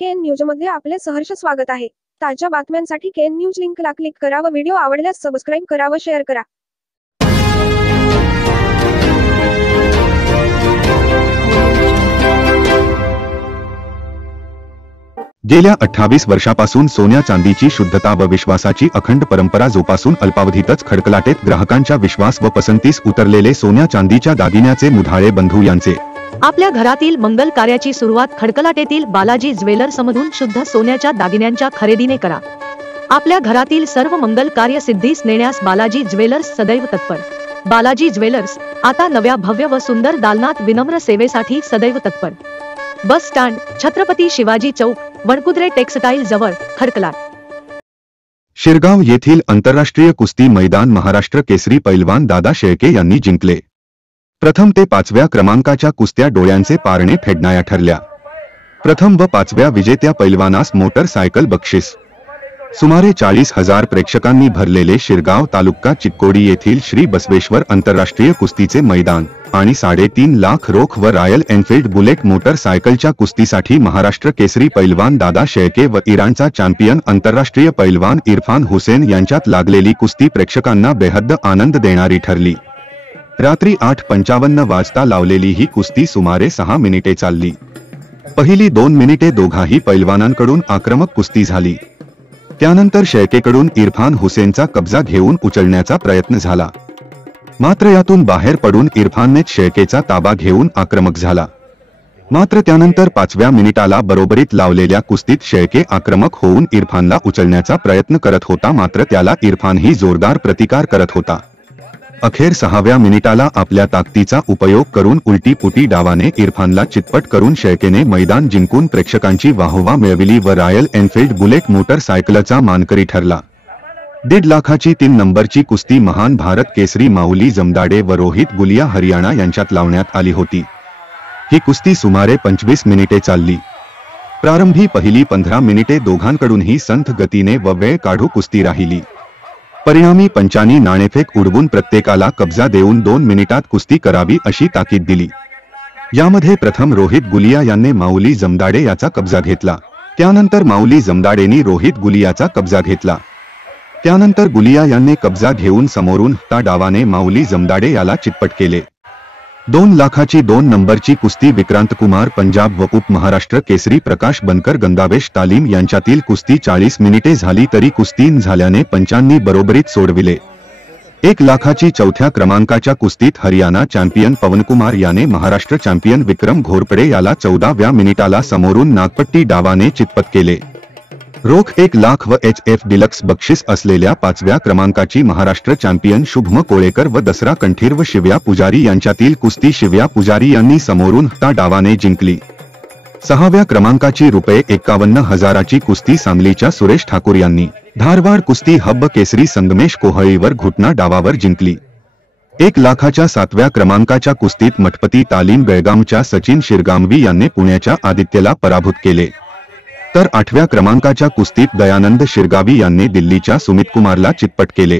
KN news मध्ये आपले सहर्ष स्वागत आहे। ताज्या बातम्यांसाठी केएन न्यूज लिंकला क्लिक करा व व्हिडिओ आवडल्यास सबस्क्राइब करा व शेअर करा। गेल्या 28 वर्षापासून सोन्या चांदीची शुद्धता व विश्वासाची अखंड परंपरा जोपासून अल्पावधीतच खडकलाटेत ग्राहकांच्या विश्वास व पसंतीस उतरलेले सोन्या चांदीच्या दागिन्याचे मुधाळे बंधू यांचे आपल्या घरातील मंगल कार्याची सुरुवात खडकलाटेतील बालाजी ज्वेलर्समधून शुद्ध सोन्याच्या दागिन्यांच्या खरेदीने करा। आपल्या घरातील सर्व मंगल कार्य सिद्धीस नेण्यास बालाजी ज्वेलर्स सदैव तत्पर। बालाजी ज्वेलर्स आता नव्या भव्य व सुंदर दालनात विनम्र सेवेसाठी सदैव तत्पर। बस स्टँड, छत्रपती शिवाजी चौक, वणकुद्रे टेक्सटाईल जवळ, खडकलाट। शिरगाव येथील आंतरराष्ट्रीय कुस्ती मैदान महाराष्ट्र केसरी पैलवान दादा शेळके यांनी जिंकले। प्रथम ते 5व्या क्रमांकाच्या कुस्त्या डोळ्यांचे पारणे फेडणाऱ्या ठरल्या। प्रथम व 5व्या विजेत्या पैलवानास मोटरसायकल बक्षीस। सुमारे 40,000 प्रेक्षकांनी भरलेले शिरगाव तालुका चिक्कोडी येथील श्री बसवेश्वर आंतरराष्ट्रीय कुस्तीचे मैदान आणि 3.5 लाख रोख व royal Enfield bullet मोटरसायकलच्या कुस्तीसाठी Maharashtra Kesari पैलवान दादा शेळके व इराणचा चॅम्पियन आंतरराष्ट्रीय पैलवान इरफान हुसेन यांच्यात लागलेली कुस्ती प्रेक्षकांना बेहद आनंद देणारी ठरली। रात्री 8:55 वाजता लावलेली ही कुस्ती सुमारे 6 मिनिटे चालली। पहिली 2 मिनिटे दोघाही पैलवानांकडून आक्रमक कुस्ती झाली। त्यानंतर शेळकेकडून इरफान हुसेनचा कब्जा घेऊन उचलण्याचा प्रयत्न झाला, मात्र यातून बाहेर पडून इरफाननेच शेळकेचा ताबा घेऊन आक्रमक झाला। मात्र त्यानंतर 5व्या मिनिटाला बरोबरीत लावलेल्या कुस्तीत शेळके आक्रमक होऊन इरफानला उचलण्याचा प्रयत्न करत होता, मात्र त्याला इरफानही जोरदार प्रतिकार करत होता। अखेर 6व्या मिनिटाला आपल्या ताकदीचा उपयोग करून उलटी-पुटी डावाने इरफानला चितपट करून शेळकेने मैदान जिंकून प्रेक्षकांची वाहवा मिळविली व रॉयल एनफील्ड बुलेट मोटरसायकलचा मानकरी ठरला। 1.5 लाखाची 3 नंबरची कुस्ती महान भारत केसरी माऊली जमदाडे व रोहित गुलिया हरियाणा यांच्यात लावण्यात आली होती। ही कुस्ती सुमारे 25 मिनिटे चालली। प्रारंभी पहिली 15 मिनिटे दोघांकडूनही संथ गतीने व वेळ काढू कुस्ती राहिली। परिणामी पंचांनी नाणेफेक उडवून प्रत्येकाला कब्जा देऊन 2 मिनिटात कुस्ती करावी अशी ताकीद दिली। यामध्ये प्रथम रोहित गुलिया यांनी माऊली जमदाडे याचा कब्जा घेतला। त्यानंतर माऊली जमदाडेंनी रोहित गुलियाचा कब्जा घेतला। त्यानंतर गुलिया यांनी कब्जा घेऊन समोरून डावाने माऊली जमदाडे याला चितपट केले। 2 लाखाची 2 नंबरची कुस्ती विक्रांत कुमार पंजाब व उप महाराष्ट्र केसरी प्रकाश बनकर गंगावेश तालीम यांच्यातील कुस्ती 40 मिनिटे झाली तरी कुस्ती न झाल्याने पंचांनी बरोबरीत सोडविले। 1 लाखाची 4थ्या क्रमांकाच्या कुस्तीत हरियाणा चॅम्पियन पवनकुमार याने महाराष्ट्र चॅम्पियन विक्रम घोरपडे याला 14व्या मिनिटाला समोरून नागपट्टी डावाने चितपट केले। रोख 1 लाख व HF डिलक्स बक्षीस असलेल्या 5व्या क्रमांकाची महाराष्ट्र चॅम्पियन शुभम कोळेकर व दसरा कंठीर व शिव्या पुजारी यांच्यातील कुस्ती शिव्या पुजारी यांनी समोरून डावाने जिंकली। 6व्या क्रमांकाची ₹51,000ची कुस्ती सांगलीच्या सुरेश ठाकूर यांनी धारवाड कुस्ती हब्ब केसरी संगमेश कोहळीवर घुटना डावावर जिंकली। 1 लाखाच्या 7व्या क्रमांकाच्या कुस्तीत मठपती तालीम बेळगामच्या सचिन शिरगामवी यांनी पुण्याच्या आदित्यला पराभूत केले, तर 8व्या क्रमांकाच्या कुस्तीत दयानंद शिरगावी यांनी दिल्लीच्या सुमित कुमारला चितपट केले।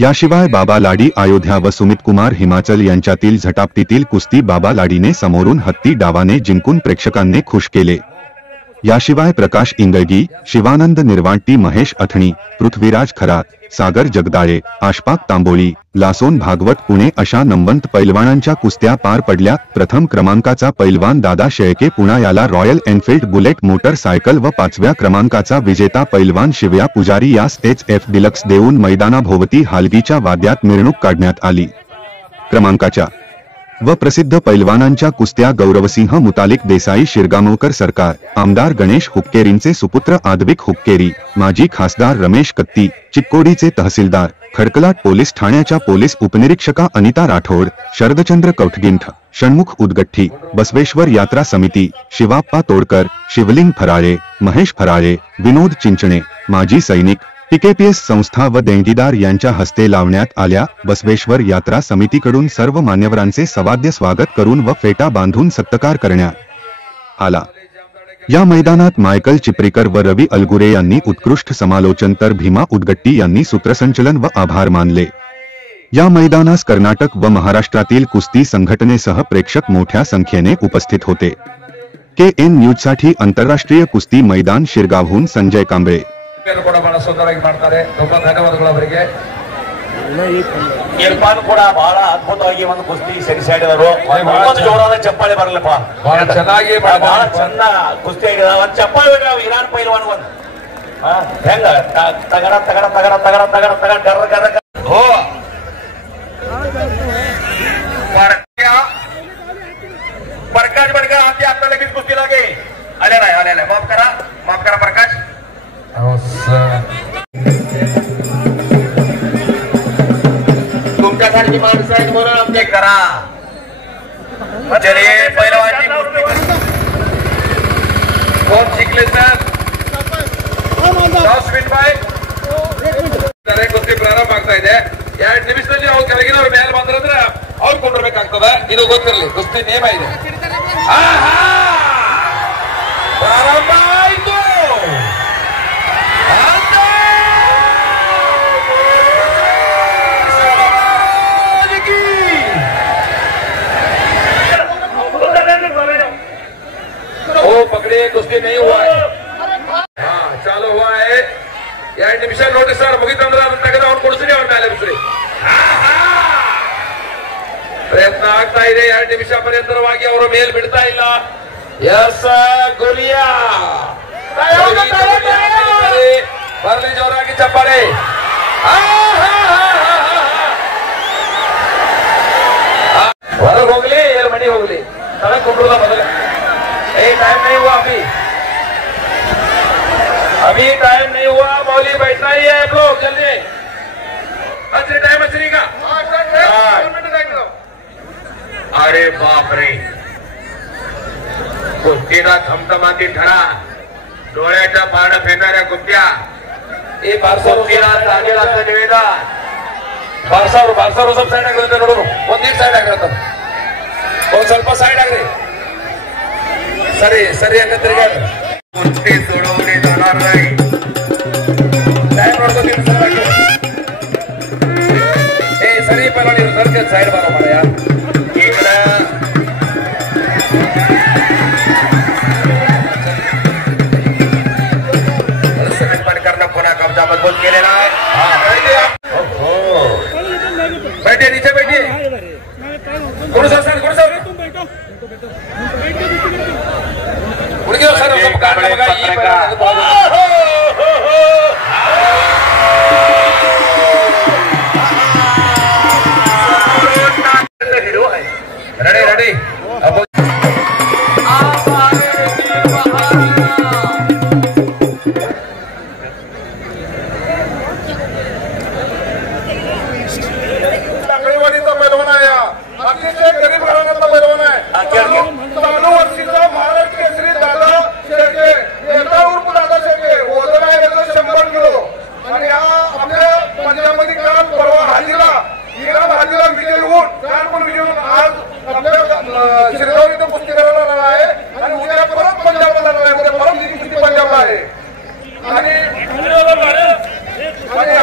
याशिवाय बाबा लाडी अयोध्या व सुमित कुमार हिमाचल यांच्यातील झटापटीतील कुस्ती बाबा लाडीने समोरून हत्ती डावाने जिंकून प्रेक्षकांनी खुश केले। याशिवाय प्रकाश इंगळगी, शिवानंद निर्वांटी, महेश अथणी, पृथ्वीराज खरात, सागर जगदाळे, आशपाक तांबोळी, लासोन भागवत पुणे अशा नंबंत पैलवानांच्या कुस्त्या पार पडल्या। प्रथम क्रमांकाचा पैलवान दादा शेळके पुणा याला रॉयल एनफील्ड बुलेट मोटरसायकल व 5व्या क्रमांकाचा विजेता पैलवान शिव्या पुजारी यास HF डिलक्स देऊन मैदानाभोवती हालगीच्या वाद्यात मिरवणूक काढण्यात आली। क्रमांकाच्या व प्रसिद्ध पैलवानांच्या कुस्त्या गौरवसिंह मुतालिक देसाई शिरगामवकर सरकार, आमदार गणेश हुक्केरींचे सुपुत्र आदविक हुक्केरी, माजी खासदार रमेश कत्ती, चिक्कोडीचे तहसीलदार, खडकलाट पोलीस ठाण्याच्या पोलीस उपनिरीक्षका अनिता राठोड, शरदचंद्र कौठगिंठ, षण्मुख उदगठ्ठी, बसवेश्वर यात्रा समिती, शिवाप्पा तोडकर, शिवलिंग फराळे, महेश फराळे, विनोद चिंचणे, माजी सैनिक, PKPS संस्था व देणगीदार यांच्या हस्ते लावण्यात आल्या। बसवेश्वर यात्रा समितीकडून सर्व मान्यवरांचे सवाद्य स्वागत करून व फेटा बांधून सत्कार करण्यात आला। या मैदानात मायकल चिपरीकर व रवी अलगुरे यांनी उत्कृष्ट समालोचन, तर भीमा उदगट्टी यांनी सूत्रसंचलन व आभार मानले। या मैदानास कर्नाटक व महाराष्ट्रातील कुस्ती संघटनेसह प्रेक्षक मोठ्या संख्येने उपस्थित होते। KN न्यूज साठी आंतरराष्ट्रीय कुस्ती मैदान शिरगावहून संजय कांबळे. ಕೂಡ ಬಹಳ ಸುಂದರವಾಗಿ ಮಾಡ್ತಾರೆ. ತುಂಬಾ ಧನ್ಯವಾದಗಳು ಅವರಿಗೆ. ಇರ್ಫಾನ್ ಕೂಡ ಬಹಳ ಅದ್ಭುತವಾಗಿ ಒಂದು ಕುಸ್ತಿ ಸೆಡಿಸಿದರು. ಒಂದು ಜೋರಾದ ಚಪ್ಪಾಳೆ ಬರಲಪ್ಪ. ಬಹಳ ಚೆನ್ನಾಗಿ ಬಹಳ ಚಂದ ಕುಸ್ತಿ ಆಗಿದೆ. ಒಂದು ಚಪ್ಪಾಳೆ ಬಿಡ್ರೆ ಇರಾನ್ ಪೈಲ್ವಾನ್ ಒಂದು ಹೆಂಗ ತಗಡ ತಗಡ ತಗಡ ತಗಡ ತಗಡ ತಗಡ ಗರ್ರ ಗರ್ರ हो प्रकाश बडकर हाती आता लगेच कुस्ती लागे. आलेला आहे माफ करा प्रकाश. तुमच्यासारखी माणसं आहेत म्हणून आमचे करा. चले पहिलवानची कुस्ती कोण शिकले सर? ಭಾಯ್ ಕುಸ್ತಿ ಪ್ರಾರಂಭ ಆಗ್ತಾ ಇದೆ. 2 ನಿಮಿಷದಲ್ಲಿ ಅವ್ರು ಕೆಳಗಿನವ್ರ ಮೇಲೆ ಬಂದ್ರೆ ಅವ್ರು ಕೊಂಡಿರ್ಬೇಕಾಗ್ತದ. ಇದು ಗೊತ್ತಿರಲಿ, ಕುಸ್ತಿ ನೇಮ ಇದೆ. ಪ್ರಾರಂಭ ಆಯ್ತು. ओ पकड़े, कुस्ती नहीं हुआ है. हाँ चालू हुआ है. 2 ನಿಮಿಷ ನೋಟಿಸ್ ಸರ್ ಮುಗಿತಂದ್ರೆ ಅದನ್ನ ತೆಗೆದು ಅವ್ರು ಕೊಡಿಸ್ರಿ, ಅವ್ರ ಮೇಲೆ ಬಿಡ್ಸ್ರಿ. ಪ್ರಯತ್ನ ಆಗ್ತಾ ಇದೆ. 2 ನಿಮಿಷ ಪರ್ಯಂತರವಾಗಿ ಅವರು ಮೇಲ್ ಬಿಡ್ತಾ ಇಲ್ಲ. ಎಸ್ ಗೋಲಿಯಾ ಬರಲಿ ಜೋರಾಗಿ ಚಪ್ಪಾಳೆ. ಹೊರಗೆ ಹೋಗ್ಲಿ ಏರ್ ಮಣಿ ಹೋಗ್ಲಿ ತಳಕ್ ಕೊಂಡ್ರದ ಮೊದಲೇ. टाइम नहीं हुआ अभी टाइम नहीं हुआ. मौली बैठना ही है आप लोग जल्दी. अच्छी टाइम अच्छी का. अरे बाप रे, कुस्तीला थमथमाती ठरा, डोळ्याच्या पारड्या फेकणाऱ्या कुस्त्या. कुस्तीला जागे लागतं निवेदन. बारसावर सब साइड आगे ನೋಡು. ಒಂದೇ ಸೈಡ್ ಆಗಿರತ್ತ. ಒಂದು ಸ್ವಲ್ಪ ಸೈಡ್ ಆಗ್ರಿ. ಸರಿ ಅಂತ ತಿರುಗಾಡ. कुस्ती सोडवली जाणार नाही. टाइम ನೋಡ್ತೀನಿ ಸರ್. सरी पहिला ನೀವು ಸರ್ಕಲ್ ಸೈಡ್ ಬರೋ ಮಾರಯ್ಯ. ಈಗ समीर पडकरनं पुन्हा कब्जा मजबूत केलेला आहे. बैठे नीचे बैठिए. गुरुसार सर सब काटने लगा. ये हीरो है. रेडी अब आकडेवारीचा पैलवान आहे. अतिशय गरीब घराण्यातला पैलवान आहे. चालू वर्षीचा महाराष्ट्र केसरी दादा शेळके, एका उर्फ दादा शेळके, वजन आहे 100 किलो. आणि हा आपल्या पंजाबमध्ये काल परवा हाजीला विजय होऊन आज आपल्या शिरगाव इथं कुस्ती करायला आला आहे. आणि उद्या परत पंजाबला जाणार आहे. उद्या परत ही कुस्ती पंजाबला आहे. आणि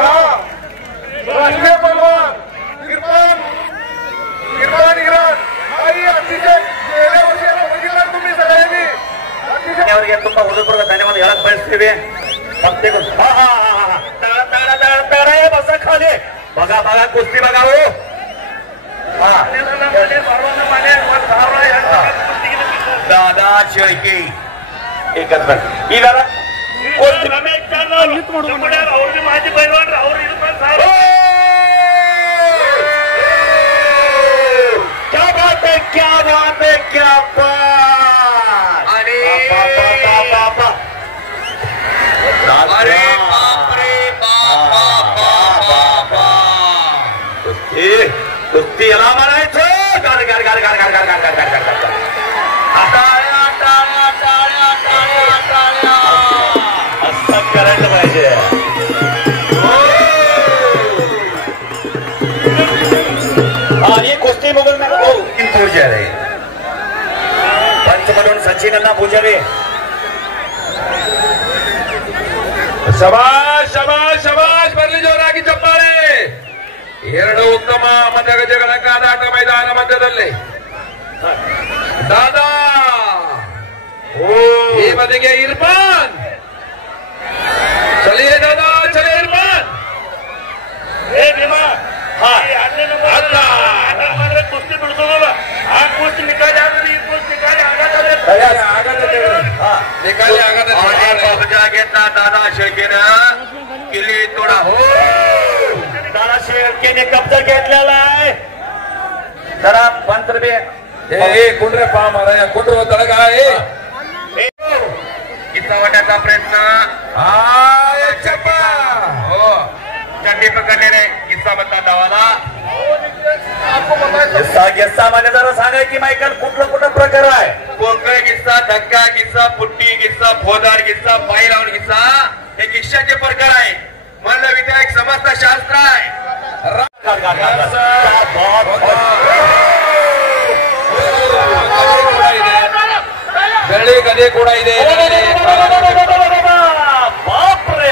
हा राष्ट्रीय पैलवान इरफान हाही अतिशय गेल्या वर्षी बघितला तुम्ही सगळ्यांनी. ಅವರಿಗೆ ತುಂಬಾ ಹೃದಯಪೂರ್ವಕ ಧನ್ಯವಾದ ಹೇಳಕ್ ಬಯಸ್ತೀವಿ. बस खाली बघा कुस्ती बघा हो. दादा शेळके एकच ही दादा माझी पैलवान राहुल क्या बात है क्या बात. अरे कुस्ती याला म्हणायचं. असं करायला पाहिजे. आणि कुस्ती मोगल पुजारी पंच म्हणून सचिनांना पुजारी. ಶಬಾಷ್ ಬರಲಿ ಜೋರಾಗಿ ಚಪ್ಪಾಳೆ. 2 ಉತ್ತಮ ಮಧ್ಯಗಜಗಳ ಕಾದಾಟ ಮೈದಾನ ಮಧ್ಯದಲ್ಲಿ ದಾದಾ ये बनेंगे इरफान। चलिए दादा, चलिए इरफान। कुस्ती बिडतो हा कुस्ती निकाली आगली कुस्ती निकाली आघात घेतला दादा शेळकेनं किल्ली तोडा हो दादा शेळकेने कब्जा घेतलेला आहे जरा पंतरबे कोण रे पा मारा कोण होता काय किस्सा वाटण्याचा प्रयत्न हो चड्डी पकडलेले किस्सा मधला धावाला किस्सा मध्ये जरा सांगा की मायकल कुठला प्रकार आहे कोकळ किस्सा धक्का किस्सा फुट्टी किस्सा फोदार किस्सा पाय लावून किस्सा हे किस्साचे प्रकार आहे म्हणलं विधायक समजता शास्त्र आहे ಬೆಳ್ಳಿ ಗದೆ ಕೂಡ ಇದೆ ಬಾಪ್ರೆ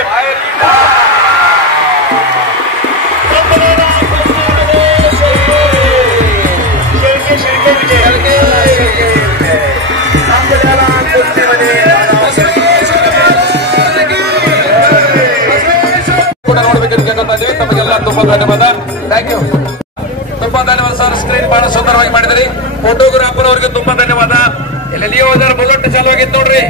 ಕೂಡ ನೋಡ್ಬೇಕಂತ ತಮಗೆಲ್ಲ ತುಂಬಾ ಧನ್ಯವಾದ. Thank you. ತುಂಬಾ ಧನ್ಯವಾದ ಸರ್. ಸ್ಕ್ರೀನ್ ಬಹಳ ಸುಂದರವಾಗಿ ಮಾಡಿದಿರಿ. ಫೋಟೋಗ್ರಾಫರ್ ಅವರಿಗೆ ತುಂಬಾ ಧನ್ಯವಾದ. ಎಲ್ಲೆಲ್ಲಿಯೋ ಹೋದ್ರೆ ಬುಲೆಟ್ ಚಾಲು ಆಗಿತ್ತು ನೋಡ್ರಿ.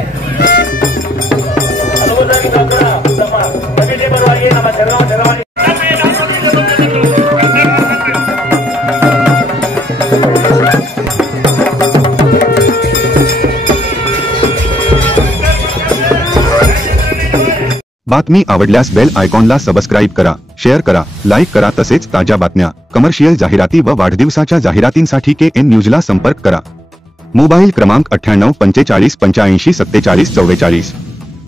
बातमी आवडल्यास बेल आयकॉनला सबस्क्राईब करा, शेअर करा, लाईक करा. तसेच ताज्या बातम्या, कमर्शियल जाहिराती व वाढदिवसाच्या जाहिरातींसाठी KN न्यूजला संपर्क करा. मोबाईल क्रमांक 98 45 85 47 44.